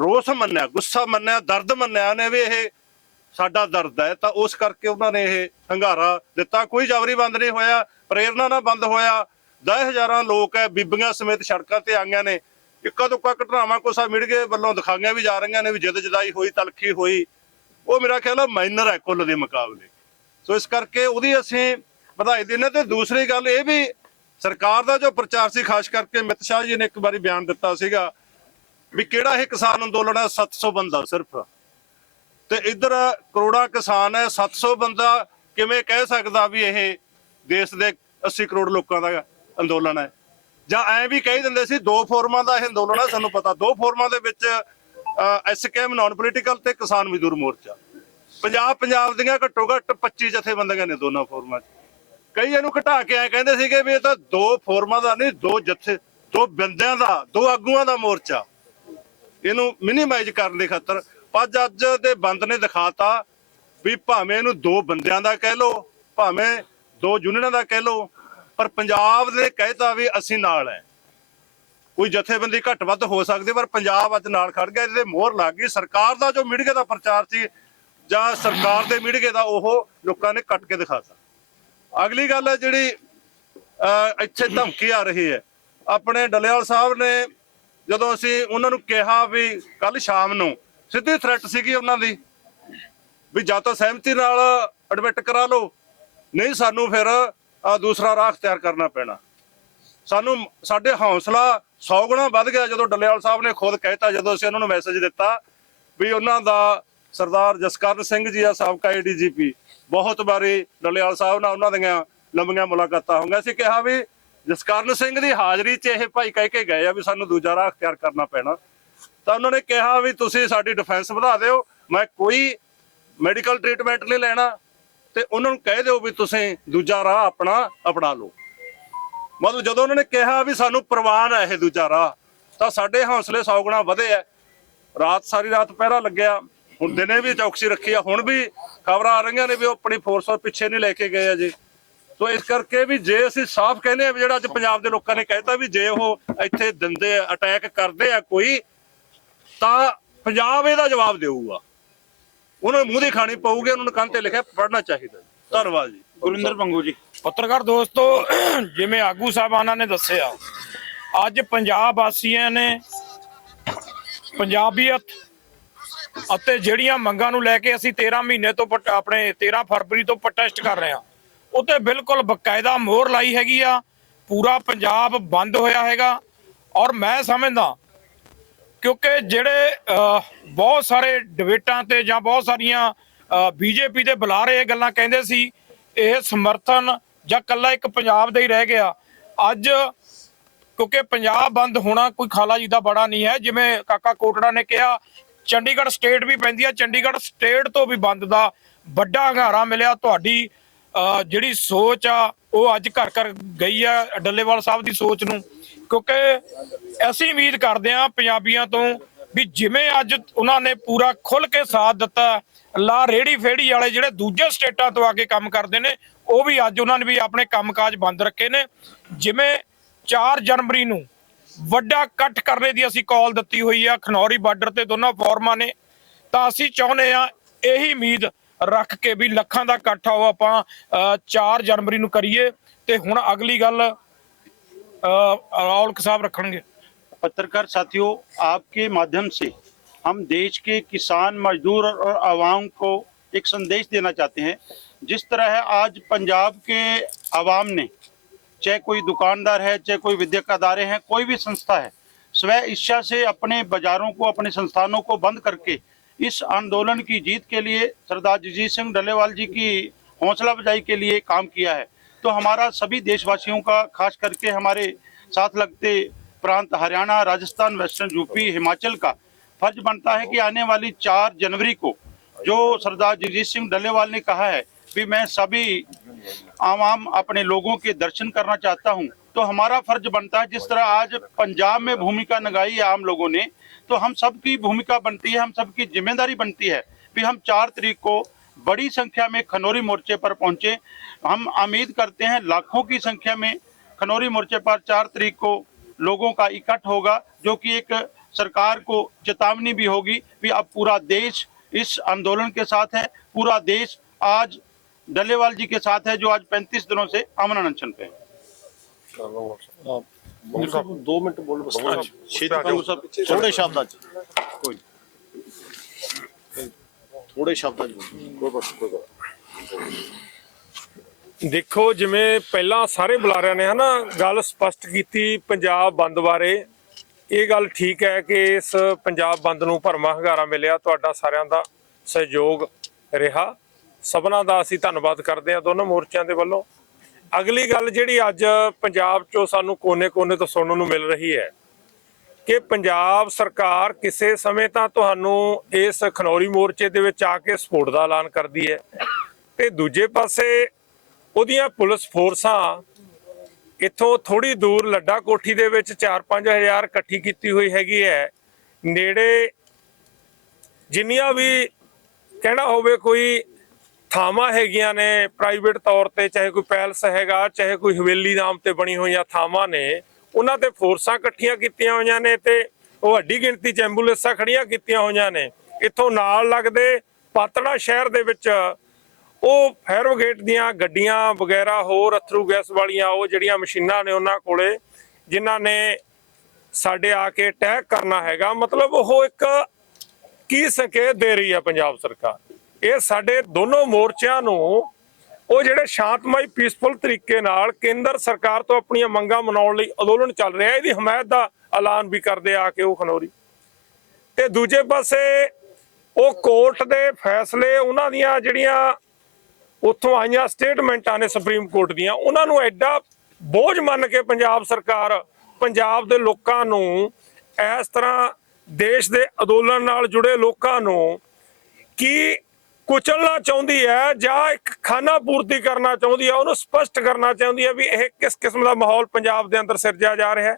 S3: ਰੋਸ ਮੰਨਿਆ ਗੁੱਸਾ ਮੰਨਿਆ ਦਰਦ ਮੰਨਿਆ ਨੇ ਵੀ ਇਹ ਸਾਡਾ ਦਰਦ ਹੈ। ਤਾਂ ਉਸ ਕਰਕੇ ਉਹਨਾਂ ਨੇ ਇਹ ਹੰਗਾਰਾ ਦਿੱਤਾ। ਕੋਈ ਜਬਰੀ ਬੰਦ ਨਹੀਂ ਹੋਇਆ ਪ੍ਰੇਰਣਾ ਨਾਲ ਬੰਦ ਹੋਇਆ। ਦਸ ਹਜ਼ਾਰਾਂ ਲੋਕ ਹੈ ਬੀਬੀਆਂ ਸਮੇਤ ਸੜਕਾਂ ਤੇ ਆਈਆਂ ਨੇ। ਇੱਕਾ ਦੁੱਕਾ ਘਟਨਾਵਾਂ ਕੋਸਾ ਮਿੜਗੇ ਵੱਲੋਂ ਦਿਖਾਈਆਂ ਵੀ ਜਾ ਰਹੀਆਂ ਨੇ ਵੀ ਜਿੱਦ ਜਦਾਈ ਹੋਈ ਤਲਖੀ ਹੋਈ। ਉਹ ਮੇਰਾ ਖਿਆਲ ਹੈ ਮਾਈਨਰ ਹੈ ਕੁੱਲ ਦੇ ਮੁਕਾਬਲੇ। ਸੋ ਇਸ ਕਰਕੇ ਉਹਦੀ ਅਸੀਂ ਵਧਾਈ ਦਿੰਦੇ ਤੇ ਦੂਸਰੀ ਗੱਲ ਇਹ ਵੀ ਸਰਕਾਰ ਦਾ ਜੋ ਪ੍ਰਚਾਰ ਸੀ, ਖਾਸ ਕਰਕੇ ਅਮਿਤ ਸ਼ਾਹ ਜੀ ਨੇ ਇੱਕ ਵਾਰੀ ਬਿਆਨ ਦਿੱਤਾ ਸੀਗਾ ਵੀ ਕਿਹੜਾ ਇਹ ਕਿਸਾਨ ਅੰਦੋਲਨ ਹੈ? 700 ਬੰਦਾ ਸਿਰਫ। ਤੇ ਇੱਧਰ ਕਰੋੜਾ ਕਿਸਾਨ ਹੈ 700 ਬੰਦਾ ਕਿਵੇਂ ਕਹਿ ਸਕਦਾ ਵੀ ਇਹ ਦੇਸ਼ ਦੇ 80 ਕਰੋੜ ਲੋਕਾਂ ਦਾ ਅੰਦੋਲਨ ਹੈ? ਜਾਂ ਐ ਵੀ ਕਹਿ ਦਿੰਦੇ ਸੀ, ਦੋ ਫੋਰਮਾਂ ਦਾ ਇਹ ਅੰਦੋਲਨ ਹੈ, ਸਾਨੂੰ ਪਤਾ। ਦੋ ਫੋਰਮਾਂ ਦੇ ਵਿੱਚ ਐਸਕੇਐਮ ਨਾਨ ਪੋਲੀਟੀਕਲ ਤੇ ਕਿਸਾਨ ਮਜ਼ਦੂਰ ਮੋਰਚਾ। ਪੰਜਾਬ ਪੰਜਾਬ ਦੀਆਂ ਘੱਟੋ ਘੱਟ 25 ਜਥੇਬੰਦੀਆਂ ਨੇ ਦੋਨਾਂ ਫੋਰਮਾਂ 'ਚ। ਕਈ ਇਹਨੂੰ ਘਟਾ ਕੇ ਐ ਕਹਿੰਦੇ ਸੀਗੇ ਵੀ ਇਹ ਤਾਂ ਦੋ ਫੋਰਮਾਂ ਦਾ ਨਹੀਂ, ਦੋ ਜਥੇ ਦੋ ਬੰਦਿਆਂ ਦਾ, ਦੋ ਆਗੂਆਂ ਦਾ ਮੋਰਚਾ। ਇਹਨੂੰ ਮਿਨੀਮਾਈਜ਼ ਕਰਨ ਦੇ ਖਾਤਰ ਅੱਜ ਅੱਜ ਦੇ ਬੰਦ ਨੇ ਦਿਖਾਤਾ ਵੀ ਭਾਵੇਂ ਇਹਨੂੰ ਦੋ ਬੰਦਿਆਂ ਦਾ ਕਹਿ ਲੋ ਭਾਵੇਂ ਦੋ ਯੂਨੀਅਨਾਂ ਦਾ ਕਹਿ ਲੋ ਪਰ ਪੰਜਾਬ ਦੇ ਕਹਿਤਾ ਵੀ ਅਸੀਂ ਨਾਲ ਹੈ ਕੋਈ ਜਥੇਬੰਦੀ ਘੱਟ ਵੱਧ ਹੋ ਸਕਦੀ, ਪਰ ਪੰਜਾਬ ਅੱਜ ਨਾਲ ਖੜ ਗਿਆ, ਇਹਦੇ ਮੋਹਰ ਲੱਗ ਗਈ। ਸਰਕਾਰ ਦਾ ਜੋ ਮੀਡੀਆ ਦਾ ਪ੍ਰਚਾਰ ਸੀ, ਜਾਂ ਸਰਕਾਰ ਦੇ ਮੀਡੀਆ ਦਾ, ਉਹ ਲੋਕਾਂ ਨੇ ਕੱਟ ਕੇ ਦਿਖਾਤਾ ਅਗਲੀ ਗੱਲ ਹੈ ਜਿਹੜੀ ਇੱਥੇ ਧਮਕੀ ਆ ਰਹੀ ਹੈ। ਆਪਣੇ ਡੱਲੇਵਾਲ ਸਾਹਿਬ ਨੇ ਜਦੋਂ ਅਸੀਂ ਉਹਨਾਂ ਨੂੰ ਕਿਹਾ ਵੀ ਕੱਲ ਸ਼ਾਮ ਨੂੰ ਸਿੱਧੀ ਥ੍ਰੈਟ ਸੀਗੀ ਉਹਨਾਂ ਦੀ, ਵੀ ਜਾਂ ਤਾਂ ਸਹਿਮਤੀ ਨਾਲ ਐਡਮਿਟ ਕਰਾ ਲਓ, ਨਹੀਂ ਸਾਨੂੰ ਫਿਰ ਦੂਸਰਾ ਰਾਹ ਅਖਤਿਆਰ ਕਰਨਾ ਪੈਣਾ। ਸਾਨੂੰ ਸਾਡੇ ਹੌਸਲਾ 100 ਗੁਣਾ ਵੱਧ ਗਿਆ ਜਦੋਂ ਡੱਲੇਵਾਲ ਸਾਹਿਬ ਨੇ ਖੁਦ ਕਹਿਤਾ, ਜਦੋਂ ਅਸੀਂ ਉਹਨਾਂ ਨੂੰ ਮੈਸੇਜ ਦਿੱਤਾ ਵੀ ਉਹਨਾਂ ਦਾ ਸਰਦਾਰ ਜਸਕਰਨ ਸਿੰਘ ਜੀ ਆ ਸਾਬਕਾ ਏਡੀਜੀਪੀ ਬਹੁਤ ਵਾਰੀ ਡੱਲੇਵਾਲ ਸਾਹਿਬ ਨਾਲ ਉਹਨਾਂ ਦੀਆਂ ਲੰਬੀਆਂ ਮੁਲਾਕਾਤਾਂ ਹੋਈਆਂ। ਸੀ ਕਿਹਾ ਵੀ ਜਸਕਰਨ ਸਿੰਘ ਦੀ ਹਾਜ਼ਰੀ 'ਚ ਇਹ ਭਾਈ ਕਹਿ ਕੇ ਗਏ ਆ ਵੀ ਸਾਨੂੰ ਦੂਜਾ ਰਾਹ ਅਖਤਿਆਰ ਕਰਨਾ ਪੈਣਾ। ਤਾਂ ਉਹਨਾਂ ਨੇ ਕਿਹਾ ਵੀ ਤੁਸੀਂ ਸਾਡੀ ਡਿਫੈਂਸ ਵਧਾ ਦਿਓ, ਮੈਂ ਕੋਈ ਮੈਡੀਕਲ ਟ੍ਰੀਟਮੈਂਟ ਨਹੀਂ ਲੈਣਾ ਤੇ ਉਹਨਾਂ ਨੂੰ ਕਹਿ ਦਿਓ ਵੀ ਤੁਸੀਂ ਦੂਜਾ ਰਾਹ ਆਪਣਾ ਅਪਣਾ ਲਓ। ਮਤਲਬ ਜਦੋਂ ਉਹਨਾਂ ਨੇ ਕਿਹਾ ਵੀ ਸਾਨੂੰ ਪ੍ਰਵਾਨ ਹੈ ਇਹ ਦੂਜਾ ਰਾਹ, ਤਾਂ ਸਾਡੇ ਹੌਸਲੇ 100 ਗੁਣਾ ਵਧੇ ਆ ਰਾਤ ਸਾਰੀ ਰਾਤ ਪਹਿਰਾ ਲੱਗਿਆ, ਹੁਣ ਦਿਨੇ ਵੀ ਚੌਕਸੀ ਰੱਖੀ ਆ, ਹੁਣ ਵੀ ਖਬਰਾਂ ਆ ਰਹੀਆਂ ਨੇ ਵੀ ਉਹ ਆਪਣੀ ਫੋਰਸ ਪਿੱਛੇ ਨਹੀਂ ਲੈ ਕੇ ਗਏ ਆ ਜੀ ਸੋ ਇਸ ਕਰਕੇ ਵੀ ਜੇ ਅਸੀਂ ਸਾਫ਼ ਕਹਿੰਦੇ ਆ ਵੀ ਜਿਹੜਾ ਅੱਜ ਪੰਜਾਬ ਦੇ ਲੋਕਾਂ ਨੇ ਕਹਿਤਾ ਵੀ ਜੇ ਉਹ ਇੱਥੇ ਦਿੰਦੇ ਆ ਅਟੈਕ ਕਰਦੇ ਆ ਕੋਈ, ਤਾਂ ਪੰਜਾਬ ਇਹਦਾ ਜਵਾਬ ਦੇਊਗਾ। ਉਹਨਾਂ ਨੂੰ ਮੂੰਹ ਦੀ ਖਾਣੀ ਪਊਗੀ, ਉਹਨਾਂ ਨੂੰ ਕੰਨ ਤੇ ਲਿਖਿਆ, ਪੜ੍ਹਨਾ ਚਾਹੀਦਾ ਧੰਨਵਾਦ ਜੀ।
S4: ਗੁਰਿੰਦਰ ਪੰਗੂ ਜੀ। ਪੱਤਰਕਾਰ ਦੋਸਤੋ ਜਿਵੇਂ ਆਗੂ ਸਾਹਿਬਾਨਾਂ ਨੇ ਦੱਸਿਆ ਅੱਜ ਪੰਜਾਬ ਵਾਸੀਆਂ ਨੇ ਪੰਜਾਬੀਅਤ ਅਤੇ ਜਿਹੜੀਆਂ ਮੰਗਾਂ ਨੂੰ ਲੈ ਕੇ ਅਸੀਂ 13 ਮਹੀਨੇ ਤੋਂ ਆਪਣੇ 13 ਫਰਵਰੀ ਤੋਂ ਪ੍ਰੋਟੈਸਟ ਕਰ ਰਹੇ ਹਾਂ ਉੱਤੇ ਬਿਲਕੁਲ ਬਕਾਇਦਾ ਮੋਹਰ ਲਾਈ ਹੈਗੀ ਆ ਪੂਰਾ ਪੰਜਾਬ ਬੰਦ ਹੋਇਆ ਹੈਗਾ ਔਰ ਮੈਂ ਸਮਝਦਾ ਕਿਉਂਕਿ ਜਿਹੜੇ ਬਹੁਤ ਸਾਰੇ ਡਿਬੇਟਾਂ ਤੇ ਜਾਂ ਬਹੁਤ ਸਾਰੀਆਂ ਬੀਜੇਪੀ ਦੇ ਬੁਲਾਰੇ ਇਹ ਗੱਲਾਂ ਕਹਿੰਦੇ ਸੀ ਇਹ ਸਮਰਥਨ ਜਾਂ ਕੱਲਾ ਇੱਕ ਪੰਜਾਬ ਦਾ ਹੀ ਰਹਿ ਗਿਆ। ਅੱਜ ਕਿਉਂਕਿ ਪੰਜਾਬ ਬੰਦ ਹੋਣਾ ਕੋਈ ਖਾਲਾ ਜੀ ਦਾ ਬੜਾ ਨਹੀਂ ਹੈ। ਜਿਵੇਂ ਕਾਕਾ ਕੋਟੜਾ ਨੇ ਕਿਹਾ ਚੰਡੀਗੜ੍ਹ ਸਟੇਟ ਵੀ ਪੈਂਦੀ ਹੈ ਚੰਡੀਗੜ੍ਹ ਸਟੇਟ ਤੋਂ ਵੀ ਬੰਦ ਦਾ ਵੱਡਾ ਹੰਗਾਰਾ ਮਿਲਿਆ। ਤੁਹਾਡੀ ਅਹ, ਜਿਹੜੀ ਸੋਚ ਆ ਉਹ ਅੱਜ ਘਰ ਘਰ ਗਈ ਆ ਡੱਲੇਵਾਲ ਸਾਹਿਬ ਦੀ ਸੋਚ ਨੂੰ। ਕਿਉਂਕਿ ਅਸੀਂ ਉਮੀਦ ਕਰਦੇ ਹਾਂ ਪੰਜਾਬੀਆਂ ਤੋਂ ਵੀ ਜਿਵੇਂ ਅੱਜ ਉਹਨਾਂ ਨੇ ਪੂਰਾ ਖੁੱਲ ਕੇ ਸਾਥ ਦਿੱਤਾ ਲਾ ਰੇੜੀ ਫੇੜੀ ਵਾਲੇ ਜਿਹੜੇ ਦੂਜੇ ਸਟੇਟਾਂ ਤੋਂ ਆ ਕੇ ਕੰਮ ਕਰਦੇ ਨੇ ਉਹ ਵੀ ਅੱਜ ਉਹਨਾਂ ਨੇ ਵੀ ਆਪਣੇ ਕੰਮਕਾਜ ਬੰਦ ਰੱਖੇ ਨੇ ਜਿਵੇਂ 4 ਜਨਵਰੀ ਨੂੰ ਵੱਡਾ ਇਕੱਠ ਕਰਨੇ ਦੀ ਅਸੀਂ ਕਾਲ ਦਿੱਤੀ ਹੋਈ ਆ ਖਨੌਰੀ ਬਾਰਡਰ ਤੇ ਦੋਨਾਂ ਫੋਰਮਾਂ ਨੇ ਤਾਂ ਅਸੀਂ ਚਾਹੁੰਦੇ ਆ ਇਹੀ ਉਮੀਦ ਰੱਖ ਕੇ ਵੀ ਲੱਖਾਂ ਦਾ ਇਕੱਠ ਆਓ ਆਪਾਂ ਅ, 4 ਜਨਵਰੀ ਨੂੰ ਕਰੀਏ ਤੇ ਹੁਣ ਅਗਲੀ ਗੱਲ ਅ, ਔਲਖ ਸਾਹਿਬ ਰੱਖਣਗੇ
S5: पत्रकार साथियों आपके माध्यम से हम देश के किसान, मजदूर और आवाम को एक संदेश देना चाहते हैं। जिस तरह है, आज पंजाब के आवाम ने, चाहे कोई दुकानदार है, चाहे कोई विद्यक अदारे हैं, कोई भी संस्था है स्व इच्छा से अपने बाजारों को, अपने संस्थानों को बंद करके इस आंदोलन की जीत के लिए सरदार जगजीत सिंह डल्लेवाल जी की हौसला अफजाई के लिए काम किया है। तो हमारा सभी देशवासियों का, खास करके हमारे साथ लगते प्रांत हरियाणा, राजस्थान, वेस्टर्न, यूपी, हिमाचल का फ़र्ज़ बनता है कि आने वाली चार जनवरी को जो सरदार जगजीत सिंह डल्लेवाल ने कहा है कि मैं सभी आवाम अपने लोगों के दर्शन करना चाहता हूँ तो हमारा फ़र्ज़ बनता है जिस तरह आज पंजाब में भूमिका लगाई है आम लोगों ने तो हम सबकी भूमिका बनती है, हम सबकी ज़िम्मेदारी बनती है कि हम चार तारीख को बड़ी संख्या में खनौरी मोर्चे पर पहुँचे। हम उम्मीद करते हैं लाखों की संख्या में खनौरी मोर्चे पर चार तारीख को लोगों का इकट्ठ होगा, जो कि एक सरकार को चेतावनी भी होगी कि अब पूरा देश इस आंदोलन के साथ है पूरा देश आज डल्लेवाल जी के साथ है जो आज 35 दिनों से अमन अनशन पे है
S2: ਦੋ ਮਿੰਟ ਬੋਲ ਬਸ
S1: ਛੇਤੀ
S2: ਥੋੜੇ ਸ਼ਬਦਾਂ ਚ ਕੋਈ ਥੋੜੇ ਸ਼ਬਦਾਂ ਚ
S6: ਦੇਖੋ ਜਿਵੇਂ ਪਹਿਲਾਂ ਸਾਰੇ ਬੁਲਾਰਿਆਂ ਨੇ ਹਨਾ ਗੱਲ ਸਪਸ਼ਟ ਕੀਤੀ ਪੰਜਾਬ ਬੰਦ ਬਾਰੇ ਇਹ ਗੱਲ ਠੀਕ ਹੈ ਕਿ ਇਸ ਪੰਜਾਬ ਬੰਦ ਨੂੰ ਭਰਮਾ ਹੰਗਾਰਾ ਮਿਲਿਆ, ਤੁਹਾਡਾ ਸਾਰਿਆਂ ਦਾ ਸਹਿਯੋਗ ਰਿਹਾ। ਸਭਨਾਂ ਦਾ ਅਸੀਂ ਧੰਨਵਾਦ ਕਰਦੇ ਹਾਂ ਦੋਨੋਂ ਮੋਰਚਿਆਂ ਦੇ ਵੱਲੋਂ। ਅਗਲੀ ਗੱਲ ਜਿਹੜੀ ਅੱਜ ਪੰਜਾਬ ਚੋਂ ਸਾਨੂੰ ਕੋਨੇ-ਕੋਨੇ ਤੋਂ ਸੁਣਨ ਨੂੰ ਮਿਲ ਰਹੀ ਹੈ ਕਿ ਪੰਜਾਬ ਸਰਕਾਰ ਕਿਸੇ ਸਮੇਂ ਤਾਂ ਤੁਹਾਨੂੰ ਇਸ ਖਨੌਰੀ ਮੋਰਚੇ ਦੇ ਵਿੱਚ ਆ ਕੇ ਸਪੋਰਟ ਦਾ ਐਲਾਨ ਕਰਦੀ ਹੈ ਤੇ ਦੂਜੇ ਪਾਸੇ ਉਹਦੀਆਂ ਪੁਲਿਸ ਫੋਰਸਾਂ ਇੱਥੋਂ ਥੋੜੀ ਦੂਰ ਲੱਡਾ ਕੋਠੀ ਦੇ ਵਿੱਚ 4-5000 ਇਕੱਠੀ ਕੀਤੀ ਹੋਈ ਹੈਗੀ ਹੈ। ਨੇੜੇ ਜਿੰਨੀਆਂ ਵੀ ਕਹਿਣਾ ਹੋਵੇ ਕੋਈ ਥਾਵਾਂ ਹੈਗੀਆਂ ਨੇ ਪ੍ਰਾਈਵੇਟ ਤੌਰ ਤੇ ਚਾਹੇ ਕੋਈ ਪੈਲਸ ਹੈਗਾ, ਚਾਹੇ ਕੋਈ ਹਵੇਲੀ ਨਾਮ ਤੇ ਬਣੀ ਹੋਈਆਂ ਥਾਵਾਂ ਨੇ, ਉਹਨਾਂ ਤੇ ਫੋਰਸਾਂ ਇਕੱਠੀਆਂ ਕੀਤੀਆਂ ਹੋਈਆਂ ਨੇ ਤੇ ਉਹ ਵੱਡੀ ਗਿਣਤੀ ਚ ਐਂਬੂਲੈਂਸਾਂ ਖੜੀਆਂ ਕੀਤੀਆਂ ਹੋਈਆਂ ਨੇ। ਇੱਥੋਂ ਨਾਲ ਲੱਗਦੇ ਪਾਤੜਾ ਸ਼ਹਿਰ ਦੇ ਵਿੱਚ ਉਹ ਫਾਇਰ ਬ੍ਰਿਗੇਡ ਦੀਆਂ ਗੱਡੀਆਂ ਵਗੈਰਾ ਹੋਰ ਅਥਰੂ ਗੈਸ ਵਾਲੀਆਂ ਉਹ ਜਿਹੜੀਆਂ ਮਸ਼ੀਨਾਂ ਨੇ ਉਹਨਾਂ ਕੋਲੇ, ਜਿਨ੍ਹਾਂ ਨੇ ਸਾਡੇ ਆ ਕੇ ਅਟੈਕ ਕਰਨਾ ਹੈਗਾ, ਮਤਲਬ ਉਹ ਇੱਕ ਕੀ ਸੰਕੇਤ ਦੇ ਰਹੀ ਹੈ ਪੰਜਾਬ ਸਰਕਾਰ? ਇਹ ਸਾਡੇ ਦੋਨੋਂ ਮੋਰਚਿਆਂ ਨੂੰ ਉਹ ਜਿਹੜੇ ਸ਼ਾਂਤਮਈ ਪੀਸਫੁਲ ਤਰੀਕੇ ਨਾਲ ਕੇਂਦਰ ਸਰਕਾਰ ਤੋਂ ਆਪਣੀਆਂ ਮੰਗਾਂ ਮਨਾਉਣ ਲਈ ਅੰਦੋਲਨ ਚੱਲ ਰਿਹਾ, ਇਹਦੀ ਹਮਾਇਤ ਦਾ ਐਲਾਨ ਵੀ ਕਰਦੇ ਆ ਕੇ ਉਹ ਖਨੋਰੀ। ਤੇ ਦੂਜੇ ਪਾਸੇ ਉਹ ਕੋਰਟ ਦੇ ਫੈਸਲੇ, ਉਹਨਾਂ ਦੀਆਂ ਜਿਹੜੀਆਂ ਉੱਥੋਂ ਆਈਆਂ ਸਟੇਟਮੈਂਟਾਂ ਨੇ ਸੁਪਰੀਮ ਕੋਰਟ ਦੀਆਂ। ਉਹਨਾਂ ਨੂੰ ਐਡਾ ਬੋਝ ਮੰਨ ਕੇ ਪੰਜਾਬ ਸਰਕਾਰ ਪੰਜਾਬ ਦੇ ਲੋਕਾਂ ਨੂੰ ਇਸ ਤਰ੍ਹਾਂ ਦੇਸ਼ ਦੇ ਅੰਦੋਲਨ ਨਾਲ ਜੁੜੇ ਲੋਕਾਂ ਨੂੰ ਕੀ ਕੁਚਲਣਾ ਚਾਹੁੰਦੀ ਹੈ ਜਾਂ ਇੱਕ ਖਾਨਾ ਪੂਰਤੀ ਕਰਨਾ ਚਾਹੁੰਦੀ ਹੈ, ਉਹਨੂੰ ਸਪਸ਼ਟ ਕਰਨਾ ਚਾਹੁੰਦੀ ਹੈ ਵੀ ਇਹ ਕਿਸ ਕਿਸਮ ਦਾ ਮਾਹੌਲ ਪੰਜਾਬ ਦੇ ਅੰਦਰ ਸਿਰਜਿਆ ਜਾ ਰਿਹਾ ਹੈ।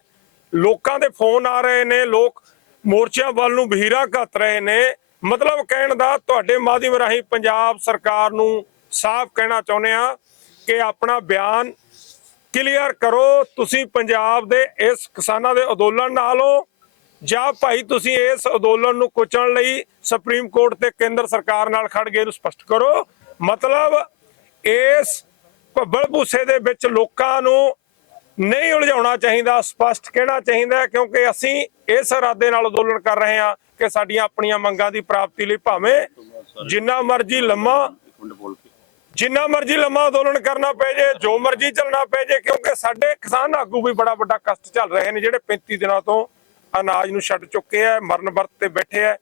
S6: ਲੋਕਾਂ ਦੇ ਫੋਨ ਆ ਰਹੇ ਨੇ, ਲੋਕ ਮੋਰਚਿਆਂ ਵੱਲ ਨੂੰ ਬਹੀਰਾ ਘੱਤ ਰਹੇ ਨੇ। ਮਤਲਬ ਕਹਿਣ ਦਾ ਤੁਹਾਡੇ ਮਾਧਿਅਮ ਰਾਹੀਂ ਪੰਜਾਬ ਸਰਕਾਰ ਨੂੰ ਸਾਫ਼ ਕਹਿਣਾ ਚਾਹੁੰਦੇ ਆ ਕਿ ਆਪਣਾ ਬਿਆਨ ਕਲੀਅਰ ਕਰੋ, ਤੁਸੀਂ ਪੰਜਾਬ ਦੇ ਇਸ ਕਿਸਾਨਾਂ ਦੇ ਅੰਦੋਲਨ ਨਾਲੋਂ ਜਾਂ ਭਾਈ ਤੁਸੀਂ ਇਸ ਅੰਦੋਲਨ ਨੂੰ ਕੁਚਲਣ ਲਈ ਸੁਪਰੀਮ ਕੋਰਟ ਤੇ ਕੇਂਦਰ ਸਰਕਾਰ ਨਾਲ ਖੜ ਗਏ ਨੂੰ ਸਪਸ਼ਟ ਕਰੋ। ਮਤਲਬ ਇਸ ਭੱਬਲ ਭੂਸੇ ਦੇ ਵਿੱਚ ਲੋਕਾਂ ਨੂੰ ਨਹੀਂ ਉਲਝਾਉਣਾ ਚਾਹੀਦਾ, ਸਪਸ਼ਟ ਕਹਿਣਾ ਚਾਹੀਦਾ ਕਿਉਂਕਿ ਅਸੀਂ ਇਸ ਇਰਾਦੇ ਨਾਲ ਅੰਦੋਲਨ ਕਰ ਰਹੇ ਹਾਂ ਕਿ ਸਾਡੀਆਂ ਆਪਣੀਆਂ ਮੰਗਾਂ ਦੀ ਪ੍ਰਾਪਤੀ ਲਈ ਭਾਵੇਂ ਜਿੰਨਾ ਮਰਜ਼ੀ ਲੰਮਾ ਜਿੰਨਾ ਮਰਜ਼ੀ ਲੰਮਾ ਅੰਦੋਲਨ ਕਰਨਾ ਪੈ ਜੇ, ਜੋ ਮਰਜ਼ੀ ਚੱਲਣਾ ਪੈ ਜੇ, ਕਿਉਂਕਿ ਸਾਡੇ ਕਿਸਾਨ ਆਗੂ ਵੀ ਬੜਾ ਵੱਡਾ ਕਸ਼ਟ ਚੱਲ ਰਹੇ ਨੇ, ਜਿਹੜੇ 35 ਦਿਨਾਂ ਤੋਂ ਅਨਾਜ ਨੂੰ ਛੱਡ ਚੁੱਕੇ ਆ, ਮਰਨ ਵਰਤ ਤੇ ਬੈਠੇ ਆ।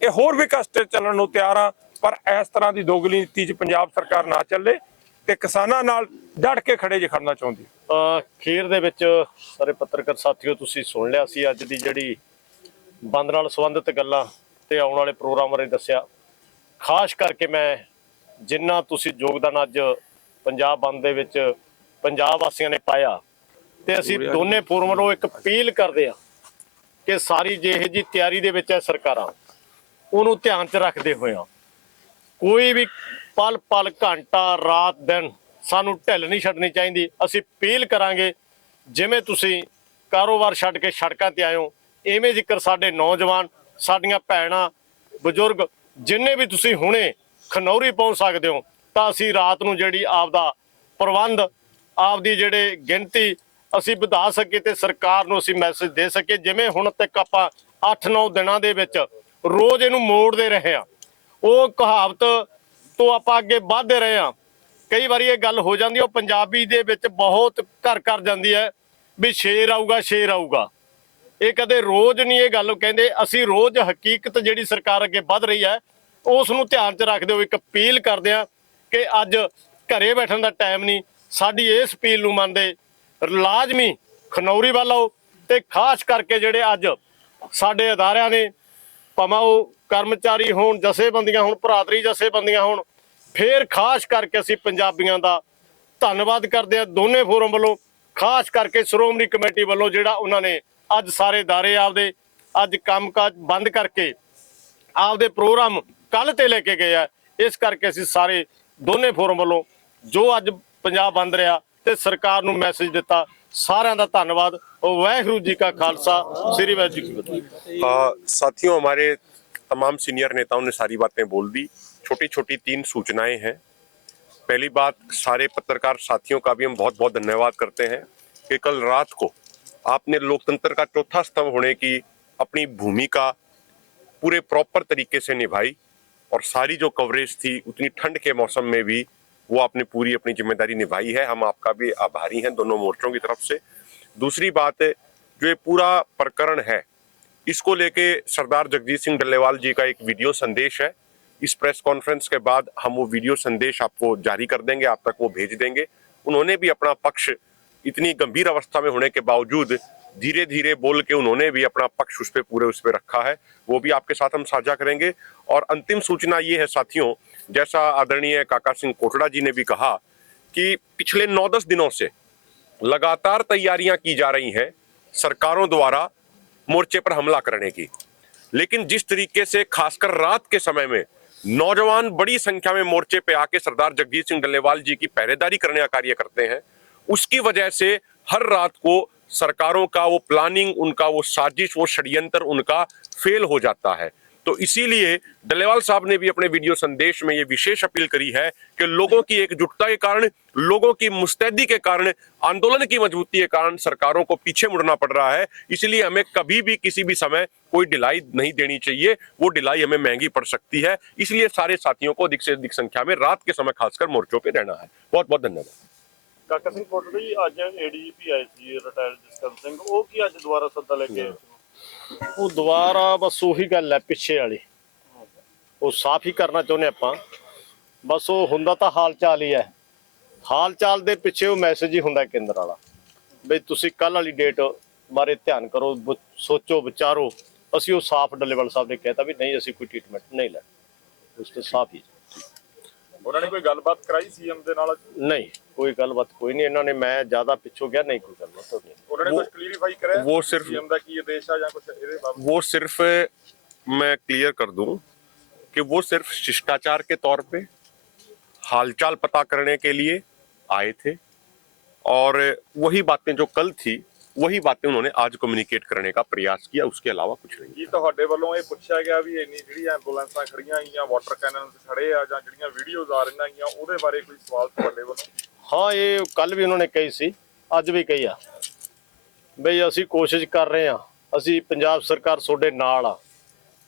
S6: ਇਹ ਹੋਰ ਵੀ ਕਸ਼ਟ ਚੱਲਣ ਨੂੰ ਤਿਆਰ ਆ, ਪਰ ਇਸ ਤਰ੍ਹਾਂ ਦੀ ਦੋਗਲੀ ਨੀਤੀ 'ਚ ਪੰਜਾਬ ਸਰਕਾਰ ਨਾ ਚੱਲੇ ਤੇ ਕਿਸਾਨਾਂ ਨਾਲ ਡਟ ਕੇ ਖੜੇ ਜੇ ਖੜਨਾ ਚਾਹੁੰਦੀ
S2: ਅਹ ਦੇ ਵਿੱਚ ਸਾਰੇ ਪੱਤਰਕਾਰ ਸਾਥੀਓ, ਤੁਸੀਂ ਸੁਣ ਲਿਆ ਸੀ ਅੱਜ ਦੀ ਜਿਹੜੀ ਬੰਦ ਨਾਲ ਸੰਬੰਧਿਤ ਗੱਲਾਂ ਤੇ ਆਉਣ ਵਾਲੇ ਪ੍ਰੋਗਰਾਮ ਬਾਰੇ ਦੱਸਿਆ। ਖਾਸ ਕਰਕੇ ਮੈਂ ਜਿੰਨਾ ਤੁਸੀਂ ਯੋਗਦਾਨ ਅੱਜ ਪੰਜਾਬ ਬੰਦ ਦੇ ਵਿੱਚ ਪੰਜਾਬ ਵਾਸੀਆਂ ਨੇ ਪਾਇਆ ਤੇ ਅਸੀਂ ਦੋਨੇ ਫੋਰਮ ਵੱਲੋਂ ਇੱਕ ਅਪੀਲ ਕਰਦੇ ਆ ਕਿ ਸਾਰੀ ਜਿਹੇ ਜੀ ਤਿਆਰੀ ਦੇ ਵਿੱਚ ਹੈ ਸਰਕਾਰਾਂ ਉਹਨੂੰ ਧਿਆਨ 'ਚ ਰੱਖਦੇ ਹੋਇਆਂ ਕੋਈ ਵੀ ਪਲ ਪਲ ਘੰਟਾ ਰਾਤ ਦਿਨ ਸਾਨੂੰ ਢਿੱਲ ਨਹੀਂ ਛੱਡਣੀ ਚਾਹੀਦੀ। ਅਸੀਂ ਅਪੀਲ ਕਰਾਂਗੇ ਜਿਵੇਂ ਤੁਸੀਂ ਕਾਰੋਬਾਰ ਛੱਡ ਕੇ ਸੜਕਾਂ ਤੇ ਆਇਓ ਐਵੇਂ ਜ਼ਿਕਰ ਸਾਡੇ ਨੌਜਵਾਨ ਸਾਡੀਆਂ ਭੈਣਾਂ ਬਜ਼ੁਰਗ ਜਿੰਨੇ ਵੀ ਤੁਸੀਂ ਹੁਣੇ ਖਨੌਰੀ ਪਹੁੰਚ ਸਕਦੇ ਹੋ, ਤਾਂ ਅਸੀਂ ਰਾਤ ਨੂੰ ਜਿਹੜੀ ਆਪਦਾ ਪ੍ਰਬੰਧ, ਆਪਦੀ ਜਿਹੜੇ ਗਿਣਤੀ ਅਸੀਂ ਵਧਾ ਸਕੀਏ ਤੇ ਸਰਕਾਰ ਨੂੰ ਅਸੀਂ ਮੈਸੇਜ ਦੇ ਸਕੀਏ। ਜਿਵੇਂ ਹੁਣ ਤੱਕ ਆਪਾਂ 8-9 ਦਿਨਾਂ ਦੇ ਵਿੱਚ ਰੋਜ਼ ਇਹਨੂੰ ਮੋੜਦੇ ਰਹੇ ਆ ਉਹ ਕਹਾਵਤ ਤੋਂ ਆਪਾਂ ਅੱਗੇ ਵਧਦੇ ਰਹੇ ਆ ਕਈ ਵਾਰੀ ਇਹ ਗੱਲ ਹੋ ਜਾਂਦੀ ਉਹ ਪੰਜਾਬੀ ਦੇ ਵਿੱਚ ਬਹੁਤ ਘਰ ਕਰ ਜਾਂਦੀ ਹੈ ਵੀ ਸ਼ੇਰ ਆਊਗਾ ਸ਼ੇਰ ਆਊਗਾ। ਇਹ ਕਦੇ ਰੋਜ਼ ਨਹੀਂ ਇਹ ਗੱਲ ਕਹਿੰਦੇ, ਅਸੀਂ ਰੋਜ਼ ਹਕੀਕਤ ਜਿਹੜੀ ਸਰਕਾਰ ਅੱਗੇ ਵੱਧ ਰਹੀ ਹੈ ਉਸ ਨੂੰ ਧਿਆਨ 'ਚ ਰੱਖਦੇ ਹੋਏ ਇੱਕ ਅਪੀਲ ਕਰਦੇ ਆ ਕਿ ਅੱਜ ਘਰੇ ਬੈਠਣ ਦਾ ਟਾਈਮ ਨਹੀਂ। ਸਾਡੀ ਇਸ ਅਪੀਲ ਨੂੰ ਮੰਨਦੇ ਲਾਜ਼ਮੀ ਖਨੌਰੀ ਵੱਲ ਆਓ ਤੇ ਖਾਸ ਕਰਕੇ ਜਿਹੜੇ ਅੱਜ ਸਾਡੇ ਅਦਾਰਿਆਂ ਨੇ ਭਾਵੇਂ ਉਹ ਕਰਮਚਾਰੀ ਹੋਣ, ਜਥੇਬੰਦੀਆਂ ਹੋਣ ਭਰਾਦਰੀ ਜਥੇਬੰਦੀਆਂ ਹੋਣ, ਫੇਰ ਖਾਸ ਕਰਕੇ ਅਸੀਂ ਪੰਜਾਬੀਆਂ ਦਾ ਧੰਨਵਾਦ ਕਰਦੇ ਆ ਦੋਨੇ ਫੋਰਮ ਵੱਲੋਂ। ਖਾਸ ਕਰਕੇ ਸ਼੍ਰੋਮਣੀ ਕਮੇਟੀ ਵੱਲੋਂ ਜਿਹੜਾ ਉਹਨਾਂ ਨੇ ਅੱਜ ਸਾਰੇ ਦਾਰੇ ਆਪਦੇ ਅੱਜ ਕੰਮਕਾਜ ਬੰਦ ਕਰਕੇ ਆਪਦੇ ਪ੍ਰੋਗਰਾਮ ਕੱਲ ਤੇ ਲੈ ਕੇ ਗਏ ਆ ਇਸ ਕਰਕੇ ਅਸੀਂ ਸਾਰੇ ਦੋਨੇ ਫੋਰਮ ਵੱਲੋਂ ਜੋ ਅੱਜ ਪੰਜਾਬ ਬੰਦ ਰਿਹਾ ਤੇ ਸਰਕਾਰ ਨੂੰ ਮੈਸੇਜ ਦਿੱਤਾ ਸਾਰਿਆਂ ਦਾ ਧੰਨਵਾਦ ਉਹ ਵਾਹਿਗੁਰੂ ਜੀ ਕਾ ਖਾਲਸਾ ਸ੍ਰੀ ਵਾਹਿਗੁਰੂ ਜੀ ਕੀ ਫਤਿਹ
S1: आ, साथियों हमारे तमाम सीनियर नेताओं ने सारी बातें बोल दी छोटी छोटी तीन सूचनाएं हैं पहली बात सारे पत्रकार साथियों का भी हम बहुत बहुत धन्यवाद करते हैं कि कल रात को आपने लोकतंत्र का चौथा स्तंभ होने की अपनी भूमिका पूरे प्रॉपर तरीके से निभाई और सारी जो कवरेज थी, उतनी ठंड के मौसम में भी वो आपने पूरी अपनी ज़िम्मेदारी निभाई है। हम आपका भी आभारी हैं दोनों मोर्चों की तरफ़ से। दूसरी बात, जो ये पूरा प्रकरण है, इसको लेके सरदार जगजीत सिंह डल्लेवाल जी का एक वीडियो संदेश है। इस प्रेस कॉन्फ्रेंस के बाद हम वो वीडियो संदेश आपको जारी कर देंगे, आप तक वो भेज देंगे। उन्होंने भी अपना पक्ष इतनी गंभीर अवस्था में होने के बावजूद धीरे धीरे बोल के उन्होंने भी अपना पक्ष उस पर पूरे उस पर रखा है। वो भी आपके साथ हम साझा करेंगे। और अंतिम सूचना ये है साथियों, जैसा आदरणीय काका सिंह कोटड़ा जी ने भी कहा कि पिछले नौ दस दिनों से लगातार तैयारियाँ की जा रही हैं सरकारों द्वारा मोर्चे पर हमला करने की। लेकिन जिस तरीके से, खासकर रात के समय में, नौजवान बड़ी संख्या में मोर्चे पे आके सरदार जगजीत सिंह डल्लेवाल जी की पहरेदारी करने का कार्य करते हैं, उसकी वजह से हर रात को सरकारों का वो प्लानिंग उनका वो साजिश, वो षड्यंत्र, उनका फेल हो जाता है। तो इसीलिए डलेवाल साहब ने भी अपने वीडियो संदेश में ये विशेष अपील करी है कि लोगों की एकजुटता के कारण, लोगों की मुस्तैदी के कारण, आंदोलन की मजबूती के कारण सरकारों को पीछे मुड़ना पड़ रहा है। इसलिए हमें कभी भी किसी भी समय कोई ढिलाई नहीं देनी चाहिए। वो ढिलाई हमें महँगी पड़ सकती है। इसलिए सारे साथियों को अधिक से अधिक संख्या में रात के समय खासकर मोर्चों पे रहना है। बहुत बहुत धन्यवाद।
S7: ਕਾਕਾ ਸਿੰਘ ਕੋਟੜੀ ਜੀ ਅੱਜ ਏਡੀਜੀਪੀ ਆਏ ਸੀ ਰਿਟਾਇਰਡ ਜਸਕਰਨ ਸਿੰਘ। ਉਹ ਕੀ ਅੱਜ ਦੁਬਾਰਾ ਸੱਦਾ ਲੈ ਕੇ ਆਏ
S2: ਉਹ ਦੁਬਾਰਾ ਬਸ ਉਹੀ ਗੱਲ ਹੈ, ਪਿੱਛੇ ਵਾਲੀ। ਉਹ ਸਾਫ਼ ਹੀ ਕਰਨਾ ਚਾਹੁੰਦੇ ਆਪਾਂ। ਬਸ ਉਹ ਹੁੰਦਾ ਤਾਂ ਹਾਲ ਚਾਲ ਹੀ ਹੈ। ਹਾਲ ਚਾਲ ਦੇ ਪਿੱਛੇ ਉਹ ਮੈਸੇਜ ਹੀ ਹੁੰਦਾ ਕੇਂਦਰ ਵਾਲਾ। ਬਈ ਤੁਸੀਂ ਕੱਲ ਵਾਲੀ ਡੇਟ ਬਾਰੇ ਧਿਆਨ ਕਰੋ ਸੋਚੋ, ਵਿਚਾਰੋ। ਅਸੀਂ ਉਹ ਸਾਫ਼ ਡੱਲੇਵਾਲ ਸਾਹਿਬ ਨੇ ਕਹਿਤਾ ਵੀ ਨਹੀਂ, ਅਸੀਂ ਕੋਈ ਟ੍ਰੀਟਮੈਂਟ ਨਹੀਂ ਲੈ ਉਸ ਤੇ ਸਾਫ਼ ਹੀ।
S7: ਉਹਨਾਂ ਨੇ ਕੋਈ ਗੱਲਬਾਤ ਕਰਾਈ ਸੀਐਮ ਦੇ ਨਾਲ
S2: ਨਹੀਂ ਕੋਈ ਗੱਲਬਾਤ ਕੋਈ ਨਹੀਂ ਇਹਨਾਂ ਨੇ ਮੈਂ ਜ਼ਿਆਦਾ ਪਿੱਛੋਂ ਗਿਆ ਨਹੀਂ ਕੋਈ ਗੱਲਬਾਤ ਹੋਣੀ
S7: ਉਹਨਾਂ ਨੇ
S1: ਉਹ-
S7: ਕੁਝ ਕਲੀਅਰਿਫਾਈ ਕਰਿਆ
S1: वो सिर्फ
S7: ਸੀਐਮ ਦਾ ਕੀ ਆਦੇਸ਼ ਆ ਜਾਂ ਕੁਝ ਇਹਦੇ ਬਾਬਤ
S1: वो सिर्फ मैं क्लियर कर दूं कि वो सिर्फ शिष्टाचार के तौर पे हालचाल पता करने के लिए आए थे और वही बातें जो कल थी वही बातें उन्होंने आज कम्युनिकेट करने का प्रयास किया उसके अलावा कुछ नहीं
S7: ਕੀ ਤੁਹਾਡੇ ਵੱਲੋਂ ਇਹ ਪੁੱਛਿਆ ਗਿਆ ਵੀ ਇੰਨੀ ਜਿਹੜੀ ਐਂਬੂਲੈਂਸਾਂ ਖੜੀਆਂ ਆਈਆਂ ਵਾਟਰ ਕੈਨਨਸ ਖੜੇ ਆ ਜਾਂ ਜਿਹੜੀਆਂ ਵੀਡੀਓਜ਼ ਆ ਰਹੀਆਂ ਆਈਆਂ ਉਹਦੇ ਬਾਰੇ ਕੋਈ ਸਵਾਲ ਤੁਹਾਡੇ ਵੱਲੋਂ
S2: ਹਾਂ ਇਹ ਕੱਲ ਵੀ ਉਹਨਾਂ ਨੇ ਕਹੀ ਸੀ ਅੱਜ ਵੀ ਕਹੀ ਆ ਬਈ ਅਸੀਂ ਕੋਸ਼ਿਸ਼ ਕਰ ਰਹੇ ਆ ਅਸੀਂ ਪੰਜਾਬ ਸਰਕਾਰ ਤੁਹਾਡੇ ਨਾਲ ਆ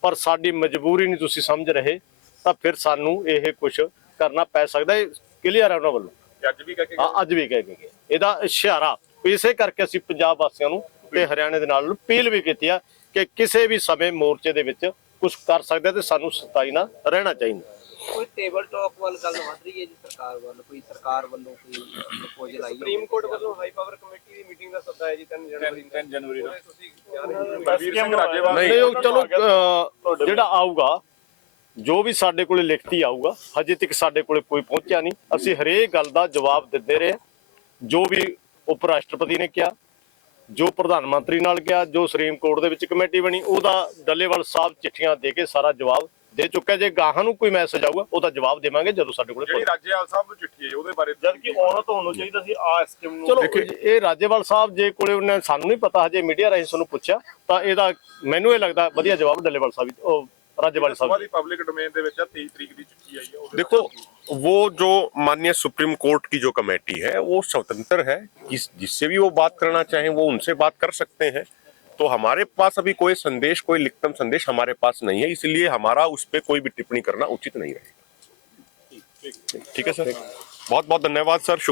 S2: ਪਰ ਸਾਡੀ ਮਜਬੂਰੀ ਨਹੀਂ ਤੁਸੀਂ ਸਮਝ ਰਹੇ ਤਾਂ ਫਿਰ ਸਾਨੂੰ ਇਹ ਕੁਝ ਕਰਨਾ ਪੈ ਸਕਦਾ ਹੈ ਕਲੀਅਰ ਹੈ ਉਹਨਾਂ ਵੱਲੋਂ
S7: ਕਿ ਅੱਜ ਵੀ ਕਹਿ ਕੇ
S2: ਹਾਂ ਅੱਜ ਵੀ ਕਹਿ ਕੇ ਗਏ ਇਹਦਾ ਇਸ਼ਾਰਾ ਇਸੇ ਕਰਕੇ ਅਸੀਂ ਪੰਜਾਬ ਵਾਸੀਆਂ ਨੂੰ ਤੇ ਹਰਿਆਣੇ ਦੇ ਨਾਲ ਅਪੀਲ ਵੀ ਕੀਤੀ ਆ ਕਿ ਕਿਸੇ ਵੀ ਸਮੇਂ ਮੋਰਚੇ ਦੇ ਵਿੱਚ ਕੁਝ ਕਰ ਸਕਦੇ ਤੇ ਸਾਨੂੰ ਸਤਾਈ ਨਾਲ ਰਹਿਣਾ ਚਾਹੀਦਾ।
S8: ਕੋਈ ਟੇਬਲ ਟਾਕ ਵੱਲ ਗੱਲ ਵੱਧ ਰਹੀ ਹੈ ਜੀ ਸਰਕਾਰ ਵੱਲ? ਕੋਈ ਸਰਕਾਰ ਵੱਲੋਂ ਕੋਈ ਪ੍ਰਪੋਜ਼ਲ ਆਈ ਸੁਪਰੀਮ ਕੋਰਟ ਵੱਲੋਂ ਹਾਈ ਪਾਵਰ ਕਮੇਟੀ ਦੀ ਮੀਟਿੰਗ ਦਾ ਸੱਦਾ ਹੈ ਜੀ 3 ਜਨਵਰੀ 3 ਜਨਵਰੀ ਨੂੰ ਤੁਸੀਂ
S7: ਬਲਬੀਰ ਸਿੰਘ ਰਾਜੇਵਾਲ
S2: ਨਹੀਂ ਉਹ ਚਲੋ ਅਹ, ਜਿਹੜਾ ਆਊਗਾ ਜੋ ਵੀ ਸਾਡੇ ਕੋਲੇ ਲਿਖਤੀ ਆਊਗਾ ਹਜੇ ਤੱਕ ਸਾਡੇ ਕੋਲੇ ਕੋਈ ਪਹੁੰਚਿਆ ਨਹੀਂ। ਅਸੀਂ ਹਰੇਕ ਗੱਲ ਦਾ ਜਵਾਬ ਦਿੰਦੇ ਰਹੇ ਜੋ ਵੀ ਉਪ ਰਾਸ਼ਟਰਪਤੀ ਨੇ ਕਿਹਾ ਜੋ ਪ੍ਰਧਾਨ ਮੰਤਰੀ ਨਾਲ ਗਿਆ ਜੋ ਸੁਪਰੀਮ ਕੋਰਟ ਦੇ ਵਿੱਚ ਕਮੇਟੀ ਬਣੀ ਉਹਦਾ ਡੱਲੇਵਾਲ ਸਾਹਿਬ ਚਿੱਠੀਆਂ ਦੇ ਕੇ ਸਾਰਾ ਜਵਾਬ ਦੇ ਚੁੱਕਾ ਜੇ ਗਾਹਾਂ ਨੂੰ ਕੋਈ ਮੈਸੇਜ ਆਊਗਾ ਉਹਦਾ ਜਵਾਬ ਦੇਵਾਂਗੇ ਜਦੋਂ ਸਾਡੇ ਕੋਲੇ
S7: ਜਿਹੜੀ ਰਾਜੇਵਾਲ ਸਾਹਿਬ ਨੂੰ ਚਿੱਠੀ ਹੈ ਉਹਦੇ ਬਾਰੇ
S9: ਜਦ ਕਿ ਆਉਣਾ ਤਾਂ ਹੋਣਾ ਚਾਹੀਦਾ ਸੀ ਆ ਐਸਟੀਐਮ ਨੂੰ
S2: ਚਲੋ ਇਹ ਰਾਜੇਵਾਲ ਸਾਹਿਬ ਜੇ ਕੋਲੇ ਉਹਨਾਂ ਸਾਨੂੰ ਨਹੀਂ ਪਤਾ ਹਜੇ ਮੀਡੀਆ ਰਾਹੀਂ ਸਾਨੂੰ ਪੁੱਛਿਆ ਤਾਂ ਇਹਦਾ ਮੈਨੂੰ ਇਹ ਲੱਗਦਾ ਵਧੀਆ ਜਵਾਬ ਡੱਲੇਵਾਲ ਸਾਹਿਬ ਉਹ ਰਾਜੇਵਾਲ ਸਾਹਿਬ
S7: ਸਭਾ ਦੀ ਪਬਲਿਕ ਡੋਮੇਨ ਦੇ ਵਿੱਚ ਆ 23 ਤਰੀਕ ਦੀ ਚਿੱਠੀ ਆਈ ਹੈ ਉਹਦੇ
S1: देखो वो जो माननीय सुप्रीम कोर्ट की जो कमेटी है वो स्वतंत्र है जिस जिससे भी वो बात करना चाहें वो उनसे बात कर सकते हैं तो हमारे पास अभी कोई संदेश कोई लिखतम संदेश हमारे पास नहीं है इसलिए हमारा उस पर कोई भी टिप्पणी करना उचित नहीं रहेगा ठीक है सर बहुत बहुत धन्यवाद सर शुक्रिया